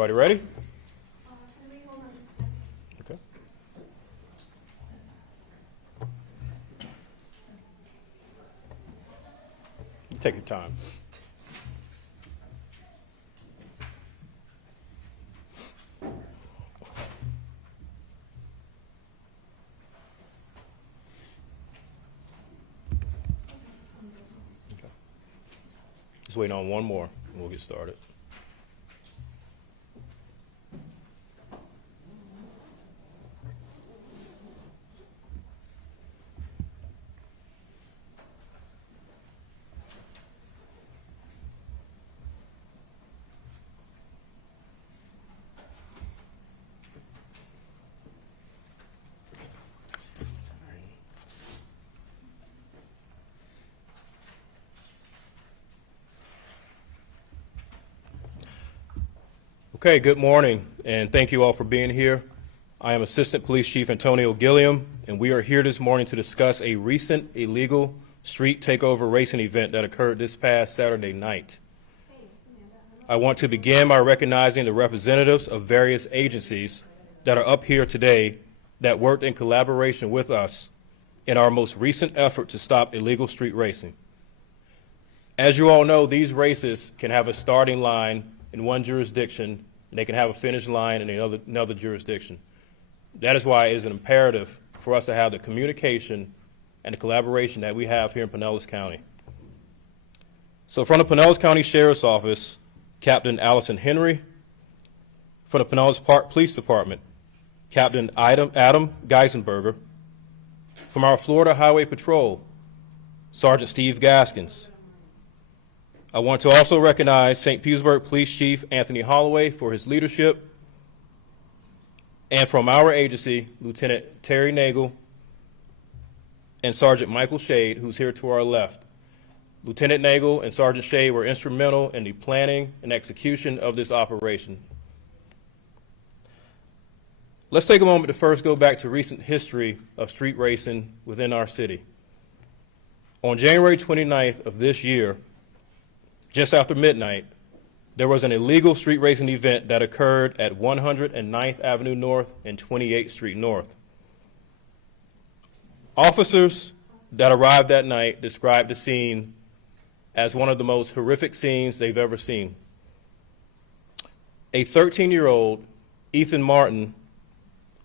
Everybody ready? Okay. You take your time. Okay. Just waiting on one more, and we'll get started. Okay, good morning, and thank you all for being here. I am Assistant Police Chief Antonio Gilliam, and we are here this morning to discuss a recent illegal street takeover racing event that occurred this past Saturday night. I want to begin by recognizing the representatives of various agencies that are up here today that worked in collaboration with us in our most recent effort to stop illegal street racing. As you all know, these races can have a starting line in one jurisdiction, and they can have a finish line in another jurisdiction. That is why it is an imperative for us to have the communication and the collaboration that we have here in Pinellas County. So from the Pinellas County Sheriff's Office, Captain Allison Henry. From the Pinellas Park Police Department, Captain Adam Geisenberger. From our Florida Highway Patrol, Sergeant Steve Gaskins. I want to also recognize St. Petersburg Police Chief Anthony Holloway for his leadership, and from our agency, Lieutenant Terry Nagel and Sergeant Michael Shade, who's here to our left. Lieutenant Nagel and Sergeant Shade were instrumental in the planning and execution of this operation. Let's take a moment to first go back to recent history of street racing within our city. On January 29th of this year, just after midnight, there was an illegal street racing event that occurred at 109th Avenue North and 28th Street North. Officers that arrived that night described the scene as one of the most horrific scenes they've ever seen. A 13-year-old, Ethan Martin,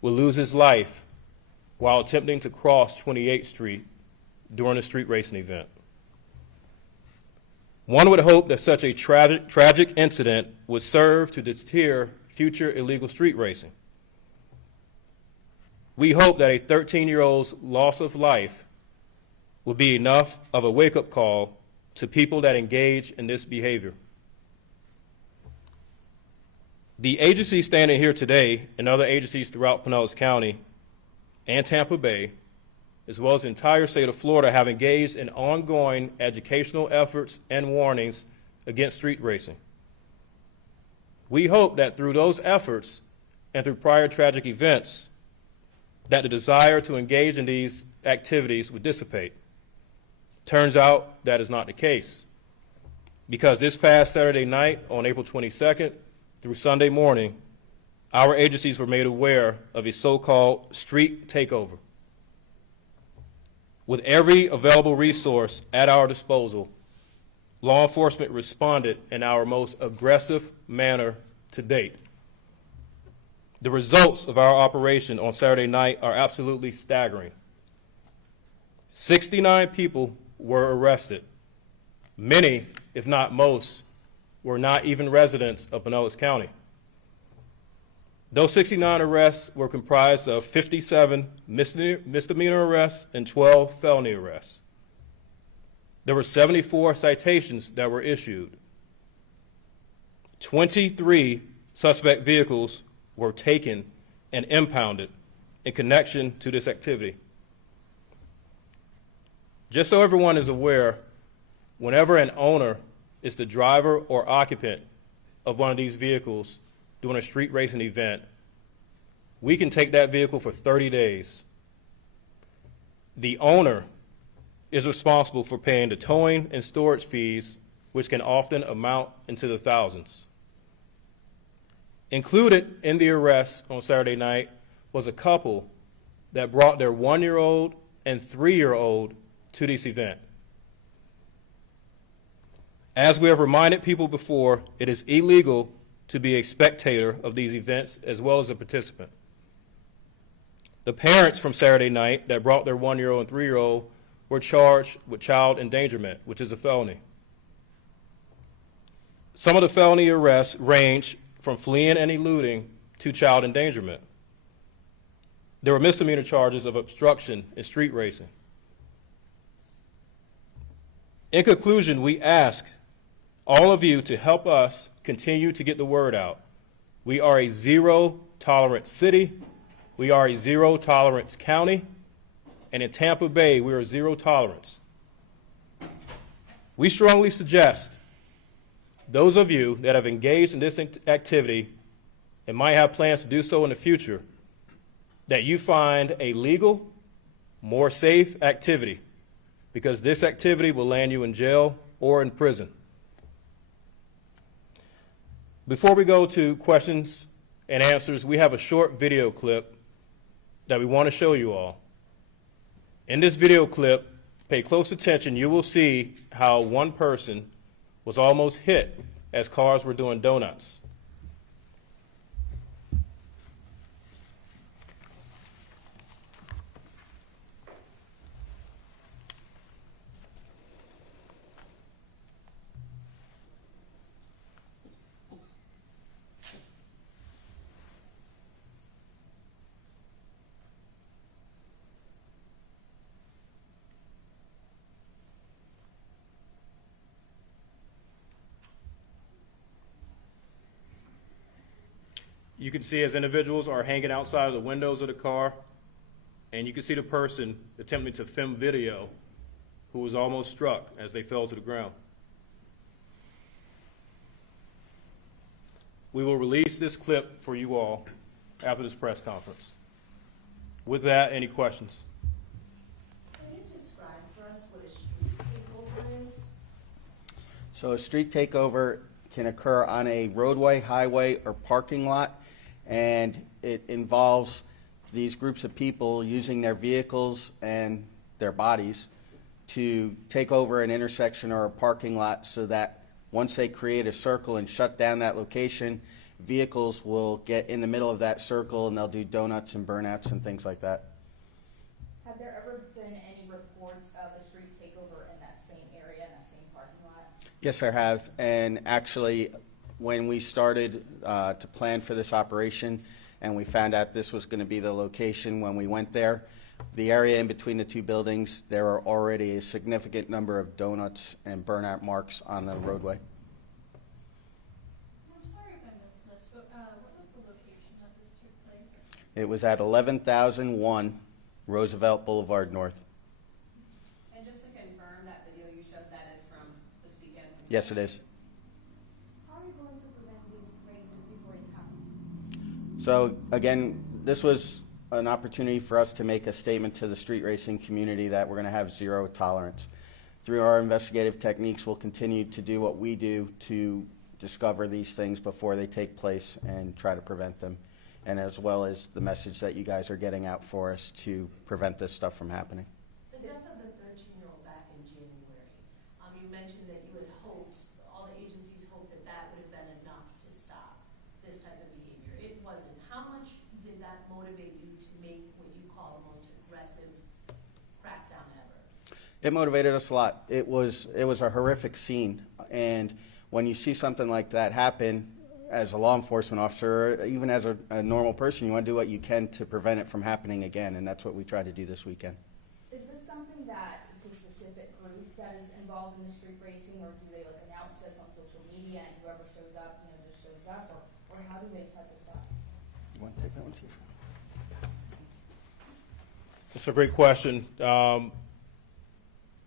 will lose his life while attempting to cross 28th Street during a street racing event. One would hope that such a tragic incident would serve to deter future illegal street racing. We hope that a 13-year-old's loss of life will be enough of a wake-up call to people that engage in this behavior. The agencies standing here today and other agencies throughout Pinellas County and Tampa Bay, as well as the entire state of Florida, have engaged in ongoing educational efforts and warnings against street racing. We hope that through those efforts and through prior tragic events, that the desire to engage in these activities would dissipate. Turns out that is not the case, because this past Saturday night on April 22nd through Sunday morning, our agencies were made aware of a so-called street takeover. With every available resource at our disposal, law enforcement responded in our most aggressive manner to date. The results of our operation on Saturday night are absolutely staggering. 69 people were arrested. Many, if not most, were not even residents of Pinellas County. Those 69 arrests were comprised of 57 misdemeanor arrests and 12 felony arrests. There were 74 citations that were issued. 23 suspect vehicles were taken and impounded in connection to this activity. Just so everyone is aware, whenever an owner is the driver or occupant of one of these vehicles during a street racing event, we can take that vehicle for 30 days. The owner is responsible for paying the towing and storage fees, which can often amount into the thousands. Included in the arrest on Saturday night was a couple that brought their 1-year-old and 3-year-old to this event. As we have reminded people before, it is illegal to be a spectator of these events as well as a participant. The parents from Saturday night that brought their 1-year-old and 3-year-old were charged with child endangerment, which is a felony. Some of the felony arrests range from fleeing and eluding to child endangerment. There were misdemeanor charges of obstruction and street racing. In conclusion, we ask all of you to help us continue to get the word out. We are a zero-tolerance city. We are a zero-tolerance county. And in Tampa Bay, we are zero tolerance. We strongly suggest those of you that have engaged in this activity and might have plans to do so in the future, that you find a legal, more safe activity, because this activity will land you in jail or in prison. Before we go to questions and answers, we have a short video clip that we want to show you all. In this video clip, pay close attention. You will see how one person was almost hit as cars were doing donuts. You can see as individuals are hanging outside of the windows of the car, and you can see the person attempting to film video who was almost struck as they fell to the ground. We will release this clip for you all after this press conference. With that, any questions? Can you describe for us what a street takeover is? So a street takeover can occur on a roadway, highway, or parking lot, and it involves these groups of people using their vehicles and their bodies to take over an intersection or a parking lot, so that once they create a circle and shut down that location, vehicles will get in the middle of that circle and they'll do donuts and burnouts and things like that. Have there ever been any reports of a street takeover in that same area, in that same parking lot? Yes, there have. And actually, when we started to plan for this operation and we found out this was going to be the location when we went there, the area in between the two buildings, there are already a significant number of donuts and burnout marks on the roadway. I'm sorry if I missed this, but what was the location that this took place? It was at 11,001 Roosevelt Boulevard North. And just to confirm, that video you showed, that is from this weekend? Yes, it is. How are you going to prevent these races before it happens? So again, this was an opportunity for us to make a statement to the street racing community that we're going to have zero tolerance. Through our investigative techniques, we'll continue to do what we do to discover these things before they take place and try to prevent them, and as well as the message that you guys are getting out for us to prevent this stuff from happening. The death of the 13-year-old back in January, you mentioned that you had hoped, all the agencies hoped that that would have been enough to stop this type of behavior. It wasn't. How much did that motivate you to make what you call the most aggressive crackdown ever? It motivated us a lot. It was a horrific scene, and when you see something like that happen, as a law enforcement officer, or even as a normal person, you want to do what you can to prevent it from happening again, and that's what we tried to do this weekend. Is this something that it's a specific group that is involved in the street racing, or do they announce this on social media and whoever shows up, just shows up, or how do they set this up? You want to take that one too? It's a great question.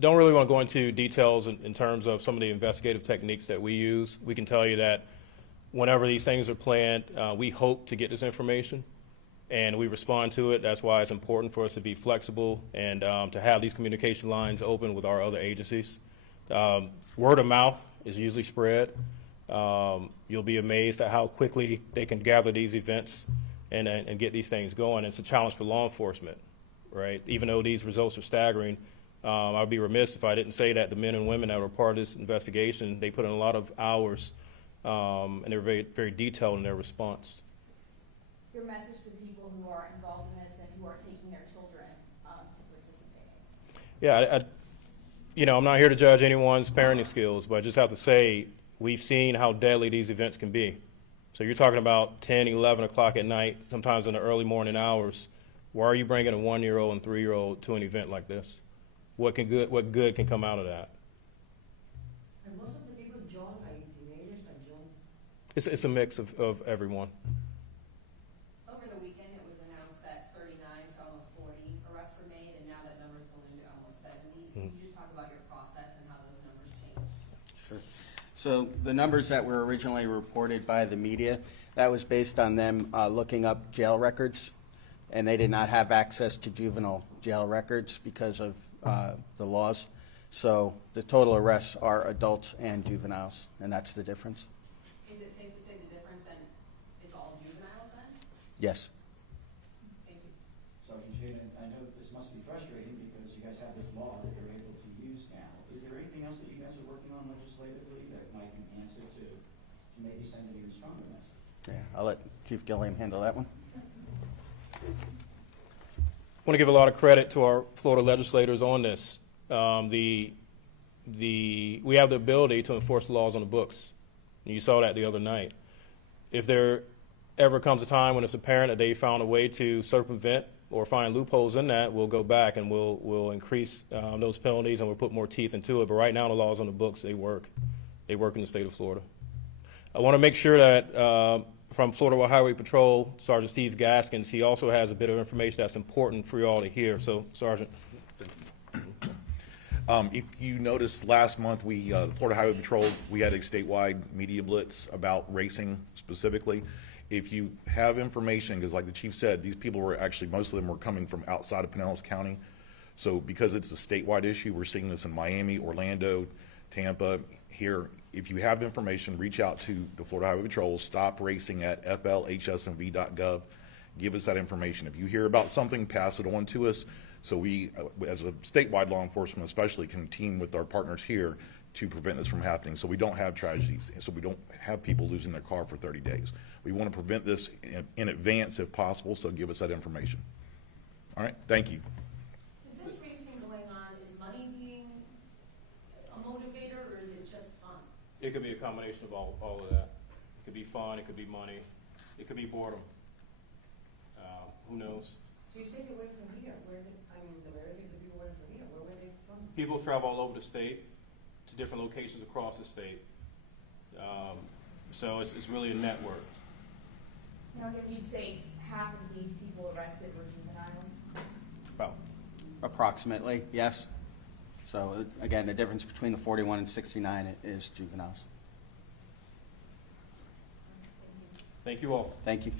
Don't really want to go into details in terms of some of the investigative techniques that we use. We can tell you that whenever these things are planned, we hope to get this information and we respond to it. That's why it's important for us to be flexible and to have these communication lines open with our other agencies. Word of mouth is usually spread. You'll be amazed at how quickly they can gather these events and get these things going. It's a challenge for law enforcement, right? Even though these results are staggering, I'd be remiss if I didn't say that the men and women that were part of this investigation, they put in a lot of hours, and they were very, very detailed in their response. Your message to people who are involved in this and who are taking their children to participate. Yeah, I'm not here to judge anyone's parenting skills, but I just have to say we've seen how deadly these events can be. So you're talking about 10, 11 o'clock at night, sometimes in the early morning hours. Why are you bringing a 1-year-old and 3-year-old to an event like this? What good can come out of that? And most of the people young, like teenagers, like young. It's a mix of everyone. Over the weekend, it was announced that 39, so almost 40 arrests were made, and now that number's ballooned to almost 70. Can you just talk about your process and how those numbers changed? Sure. So the numbers that were originally reported by the media, that was based on them looking up jail records, and they did not have access to juvenile jail records because of the laws. So the total arrests are adults and juveniles, and that's the difference. Is it safe to say the difference then is all juveniles then? Yes. Thank you. Sergeant Shane, I know this must be frustrating because you guys have this law that you're able to use now. Is there anything else that you guys are working on legislatively that might enhance it to maybe send an even stronger message? Yeah, I'll let Chief Gilliam handle that one. I want to give a lot of credit to our Florida legislators on this. We have the ability to enforce the laws on the books. And you saw that the other night. If there ever comes a time when it's apparent that they found a way to circumvent or find loopholes in that, we'll go back and we'll increase those penalties and we'll put more teeth into it. But right now the laws on the books, they work. They work in the state of Florida. I want to make sure that from Florida Highway Patrol, Sergeant Steve Gaskins, he also has a bit of information that's important for you all to hear. So, Sergeant. If you noticed last month, the Florida Highway Patrol, we had a statewide media blitz about racing specifically. If you have information, because like the chief said, these people were actually, most of them were coming from outside of Pinellas County. So because it's a statewide issue, we're seeing this in Miami, Orlando, Tampa, here. If you have information, reach out to the Florida Highway Patrol, stop racing at flhsmv.gov. Give us that information. If you hear about something, pass it on to us. So we, as a statewide law enforcement especially, can team with our partners here to prevent this from happening so we don't have tragedies, and so we don't have people losing their car for 30 days. We want to prevent this in advance if possible, so give us that information. All right, thank you. Is this racing going on, is money being a motivator, or is it just fun? It could be a combination of all of that. It could be fun, it could be money, it could be boredom. Who knows? So you said they went from here, the majority of the people went from here, where were they from? People travel all over the state to different locations across the state. So it's really a network. Now, can you say half of these people arrested were juveniles? About Approximately, yes. So again, the difference between the 41 and 69 is juveniles. Thank you all. Thank you.